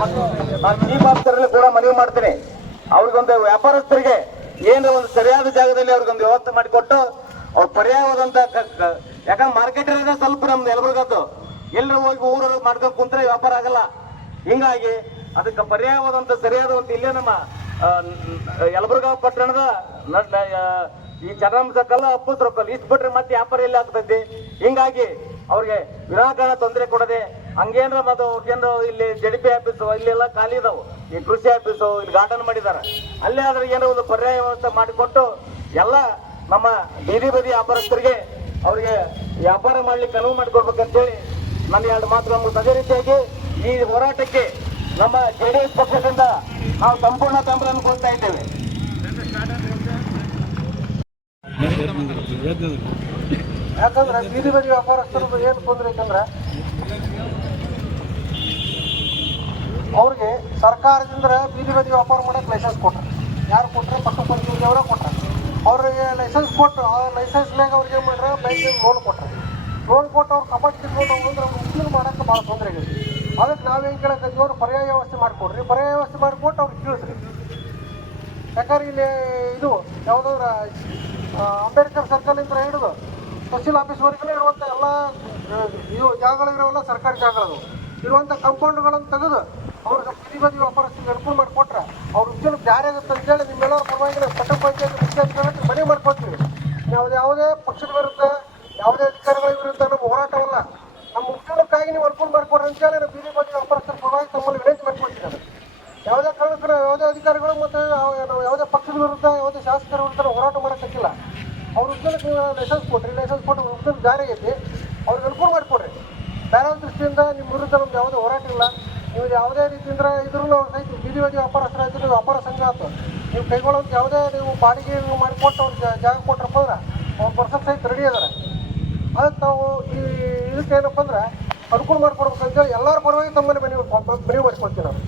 ನಾನು ಚೀಫ್ ಆಫೀಸರ್ಲಿ ಕೂಡ ಮನವಿ ಮಾಡ್ತೀನಿ. ಅವ್ರಿಗೊಂದು ವ್ಯಾಪಾರಸ್ಥರಿಗೆ ಏನಾರ ಒಂದು ಸರಿಯಾದ ಜಾಗದಲ್ಲಿ ಅವ್ರಿಗೊಂದು ವ್ಯವಸ್ಥೆ ಮಾಡಿಕೊಟ್ಟು ಅವ್ರ ಪರ್ಯಾಯವಾದಂತ ಯಾಕಂದ್ರೆ ಮಾರ್ಕೆಟ್ ಸ್ವಲ್ಪ ನಮ್ದು ಎಲ್ಬರ್ಗದ್ದು ಎಲ್ಲರೂ ಹೋಗಿ ಊರು ಮಾಡ್ಕೊಂಡು ಕುಂತ್ರೆ ವ್ಯಾಪಾರ ಆಗಲ್ಲ. ಹಿಂಗಾಗಿ ಅದಕ್ಕೆ ಪರ್ಯಾಯವಾದಂತ ಸರಿಯಾದ ಒಂದು ಇಲ್ಲೇ ನಮ್ಮ ಯಲಬುರ್ಗಾ ಪಟ್ಟಣದ ಈ ಚರಮ್ ಸಕ್ಕಲ್ಲ ಅಪ್ಪು ಇಷ್ಟು ಬಿಟ್ರೆ ಮತ್ತೆ ವ್ಯಾಪಾರ ಎಲ್ಲಿ ಆಗ್ತೈತಿ? ಹಿಂಗಾಗಿ ಅವ್ರಿಗೆ ವಿನಾಕಾರಣ ತೊಂದರೆ ಕೊಡದೆ ಹಂಗೇನ್ರ ಮತ್ತು ಅವ್ರಿಗೇನು ಇಲ್ಲಿ ಜಡಿ ಪಿ ಆಫೀಸು ಇಲ್ಲೆಲ್ಲ ಖಾಲಿ ಇದಾವು. ಈ ಕೃಷಿ ಆಫೀಸು ಇಲ್ಲಿ ಗಾರ್ಡನ್ ಮಾಡಿದ್ದಾರೆ ಅಲ್ಲೇ ಆದ್ರೆ ಏನೋ ಒಂದು ಪರ್ಯಾಯ ವ್ಯವಸ್ಥೆ ಮಾಡಿಕೊಟ್ಟು ಎಲ್ಲ ನಮ್ಮ ಬೀದಿ ಬದಿ ವ್ಯಾಪಾರಸ್ಥರಿಗೆ ಅವರಿಗೆ ವ್ಯಾಪಾರ ಮಾಡ್ಲಿಕ್ಕೆ ಅನುವು ಮಾಡಿಕೊಡ್ಬೇಕಂತೇಳಿ ನನ್ನ ಎರಡು ಮಾತುಗಳನ್ನು ಅದೇ ರೀತಿಯಾಗಿ ಈ ಹೋರಾಟಕ್ಕೆ ನಮ್ಮ ಜೆ ಡಿ ಎಸ್ ಪಕ್ಷದಿಂದ ನಾವು ಸಂಪೂರ್ಣ ಬೆಂಬಲವನ್ನು ಕೊಡ್ತಾ ಇದ್ದೇವೆ. ಯಾಕಂದ್ರೆ ಬೀದಿ ಬದಿ ವ್ಯಾಪಾರಸ್ಥರು ಏನು ತೊಂದರೆ ಐತಂದ್ರೆ, ಅವ್ರಿಗೆ ಸರ್ಕಾರದಿಂದ ಬೀದಿ ಬದಿ ವ್ಯಾಪಾರ ಮಾಡೋಕ್ಕೆ ಲೈಸೆನ್ಸ್ ಕೊಟ್ರು. ಯಾರು ಕೊಟ್ಟರೆ ಪಕ್ಕ ಪಂಚಾಯತಿ ಅವರೇ ಕೊಟ್ರು. ಅವ್ರಿಗೆ ಲೈಸೆನ್ಸ್ ಕೊಟ್ಟು, ಆ ಲೈಸೆನ್ಸ್ ಮ್ಯಾಗ ಅವ್ರಿಗೆ ಏನು ಮಾಡ್ರೆ ಬ್ಯಾಂಕಿಂಗ್ ಲೋನ್ ಕೊಟ್ರು. ಲೋನ್ ಕೊಟ್ಟು ಅವ್ರು ಕಬಡ್ಡಿ ಲೋನ್ ಅಂದ್ರೆ ಉಪಯೋಗ ಮಾಡೋಕ್ಕೆ ಭಾಳ ತೊಂದರೆ ಆಗೈತಿ. ಅದಕ್ಕೆ ನಾವೇನು ಕೇಳಕ್ಕೆ ಅವ್ರು ಪರ್ಯಾಯ ವ್ಯವಸ್ಥೆ ಮಾಡಿಕೊಡ್ರಿ. ಪರ್ಯಾಯ ವ್ಯವಸ್ಥೆ ಮಾಡಿಕೊಟ್ಟು ಅವ್ರಿಗೆ ತಿಳಿಸ್ರಿ. ಯಾಕಂದ್ರೆ ಇಲ್ಲಿ ಇದು ಯಾವುದಾದ್ರು ಅಂಬೇಡ್ಕರ್ ಸರ್ಕಲ್ ಇಂದ ಹಿಡಿದು ತಹಸೀಲ್ ಆಫೀಸ್ವರೆಗೂ ಇರುವಂಥ ಎಲ್ಲ ಇವು ಜಾಗಗಳಿರೋವೆಲ್ಲ ಸರ್ಕಾರಿ ಜಾಗಗಳು. ಇರುವಂಥ ಕಂಪೌಂಡ್ಗಳನ್ನು ತೆಗೆದು ಅವ್ರಿಗೆ ಬೀದಿ ಬದಿ ವ್ಯಾಪಾರಸ್ಥರಿಗೆ ಅನುಕೂಲ ಮಾಡಿಕೊಟ್ರೆ ಅವ್ರ ಉದ್ಯೋಗ ಜಾರಿ ಆಗುತ್ತೆ ಅಂತೇಳಿ ನಿಮ್ಮೆಲ್ಲರ ಪರವಾಗಿ ನಾವು ಪಂಚಾಯತ್ ಮನೆ ಮಾಡ್ಕೊಳ್ತೀವಿ. ನಾವು ಯಾವುದೇ ಪಕ್ಷದ ವಿರುದ್ಧ, ಯಾವುದೇ ಅಧಿಕಾರಿಗಳ ವಿರುದ್ಧ ನಮ್ಮ ಹೋರಾಟವಲ್ಲ, ನಮ್ಮ ಉದ್ಯೋಗಕ್ಕಾಗಿ ನೀವು ಅನುಕೂಲ ಮಾಡಿಕೊಡ್ರಿ ಅಂತೇಳಿ ನಾವು ಬೀದಿ ಬದಿ ವ್ಯಾಪಾರಸ್ಥರ ಪರವಾಗಿ ತಮ್ಮಲ್ಲಿ ವಿನಂತಿ ಮಾಡ್ಕೊಳ್ತೀವಿ ಯಾವುದೇ ಕಾರಣಕ್ಕೂ ಯಾವುದೇ ಅಧಿಕಾರಿಗಳು ಮತ್ತು ನಾವು ಯಾವುದೇ ಪಕ್ಷದ ವಿರುದ್ಧ, ಯಾವುದೇ ಶಾಸಕರ ವಿರುದ್ಧ ಹೋರಾಟ ಮಾಡೋಕ್ಕಾಗಿಲ್ಲ ಅವ್ರ ಉದ್ಯೋಗಕ್ಕೆ ನೀವು ಲೈಸೆನ್ಸ್ ಕೊಟ್ರಿ ಲೈಸೆನ್ಸ್ ಕೊಟ್ಟು ಉದ್ಯೋಗ ಜಾರಿ ಐತಿ, ಅವ್ರಿಗೆ ಅನುಕೂಲ ಮಾಡಿಕೊಡ್ರಿ. ಬೇರೆ ದೃಷ್ಟಿಯಿಂದ ನಿಮ್ಮ ವಿರುದ್ಧ ನಮ್ಗೆ ಯಾವುದೇ ಹೋರಾಟ ಇಲ್ಲ. ನೀವು ಯಾವುದೇ ರೀತಿಯಿಂದ ಇದ್ರೂ ಸಹಿತ ಬೀದಿ ಬದಿ ವ್ಯಾಪಾರಸ್ಥರ ನೀವು ವ್ಯಾಪಾರ ಸಂಘ ಆಯ್ತು ನೀವು ಕೈಗೊಳ್ಳೋದು ಯಾವುದೇ ನೀವು ಬಾಡಿಗೆ ನೀವು ಮಾಡಿಕೊಟ್ಟು ಅವ್ರಿಗೆ ಜಾಗ ಕೊಟ್ರಪ್ಪ ಅಂದ್ರೆ ಅವ್ರು ಬರ್ಸಕ್ಕೆ ಸಹಿತ ರೆಡಿ ಅದಾರೆ ಅದಕ್ಕೆ ನಾವು ಈ ಇದಕ್ಕೆ ಏನಪ್ಪ ಅಂದ್ರೆ ಅನುಕೂಲ ಮಾಡಿಕೊಡ್ಬೇಕಂತೇಳಿ ಎಲ್ಲರ ಪರವಾಗಿ ತಮ್ಮಲ್ಲಿ ಮನೆ ಮನವಿ ಮಾಡಿಕೊಡ್ತೀವಿ ನಾವು.